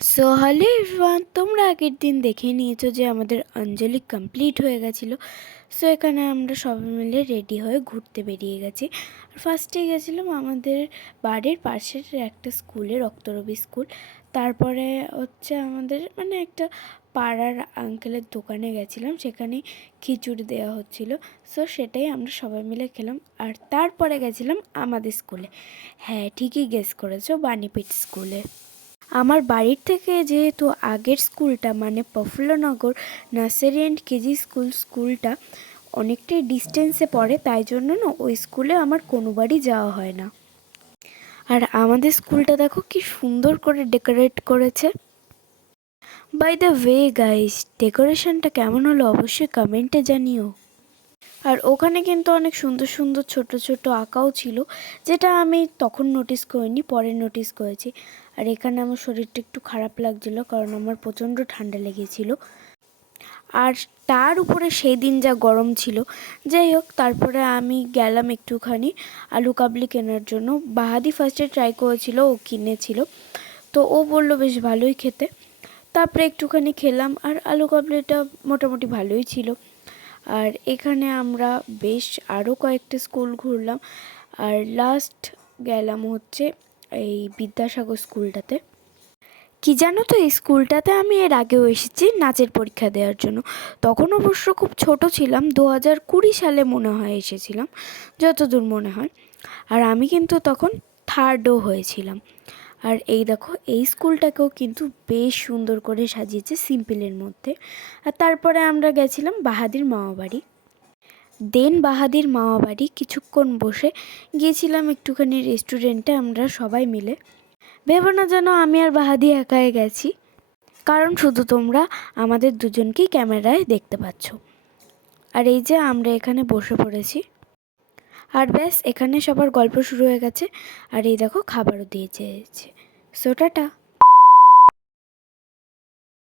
So hello everyone, তোমরা আগের দিন দেখে নিয়েছো যে আমাদের অঞ্জলি কমপ্লিট হয়ে গেছিলো। সো এখানে আমরা সবাই মিলে রেডি হয়ে ঘুরতে বেরিয়ে গেছি। আর ফার্স্টে গেছিলাম আমাদের বাড়ির পাশের একটা স্কুলে, রক্তরবি স্কুল। তারপরে হচ্ছে আমাদের একটা পাড়ার আঙ্কেলের দোকানে গেছিলাম, সেখানে খিচুড়ি দেওয়া হচ্ছিল। সো সেটাই আমরা সবাই মিলে খেলাম। আর তারপরে গেছিলাম আমাদের স্কুলে। হ্যাঁ, ঠিকই গেস করেছো, বাণীপীঠ স্কুলে। আমার বাড়ির থেকে যেহেতু আগের স্কুলটা প্রফুল্লনগর নার্সারি অ্যান্ড কেজি স্কুলটা অনেকটাই ডিস্টেন্সে পড়ে, তাই জন্য না ওই স্কুলে আমার কোনোবারই যাওয়া হয় না। আর আমাদের স্কুলটা দেখো কি সুন্দর করে ডেকোরেট করেছে। বাই দ্য ওয়ে গাইস, ডেকোরেশনটা কেমন হলো অবশ্যই কমেন্টে জানিও। আর ওখানে কিন্তু অনেক সুন্দর সুন্দর ছোট ছোট আঁকাও ছিল, যেটা আমি তখন নোটিস করিনি, পরে নোটিস করেছি। আর এখানে আমার শরীরটা একটু খারাপ লাগছিলো, কারণ আমার প্রচণ্ড ঠান্ডা লেগেছিল। আর তার উপরে সেই দিন যা গরম ছিল। যাই হোক, তারপরে আমি গেলাম একটুখানি আলু কাবলি কেনার জন্য। বাহাদি ফার্স্টে ট্রাই করেছিল, ও কিনেছিল, তো ও বলল বেশ ভালোই খেতে। তারপরে একটুখানি খেলাম, আর আলু কাবলিটা মোটামুটি ভালোই ছিল। আর এখানে আমরা বেশ আরও কয়েকটা স্কুল ঘুরলাম। আর লাস্ট গেলাম হচ্ছে এই বিদ্যাসাগর স্কুলটাতে। কি জানো তো, এই স্কুলটাতে আমি এর আগেও এসেছি নাচের পরীক্ষা দেওয়ার জন্য। তখন অবশ্য খুব ছোট ছিলাম, 2020 সালে মনে হয় এসেছিলাম, যতদূর মনে হয়। আর আমি কিন্তু তখন থার্ডও হয়েছিলাম। আর এই দেখো, এই স্কুলটাকেও কিন্তু বেশ সুন্দর করে সাজিয়েছে সিম্পলের মধ্যে। আর তারপরে আমরা গেছিলাম বাহাদির মামাবাড়ি। বাহাদির মামাবাড়ি কিছুক্ষণ বসে গিয়েছিলাম একটুখানি রেস্টুরেন্টে আমরা সবাই মিলে। ভেবো না যেন আমি আর বাহাদি একাই গেছি, কারণ শুধু তোমরা আমাদের দুজনকেই ক্যামেরায় দেখতে পাচ্ছ। আর এই যে আমরা এখানে বসে পড়েছি। আর ব্যাস, এখানে সবার গল্প শুরু হয়ে গেছে। আর এই দেখো, খাবারও দিয়েছে। So tata.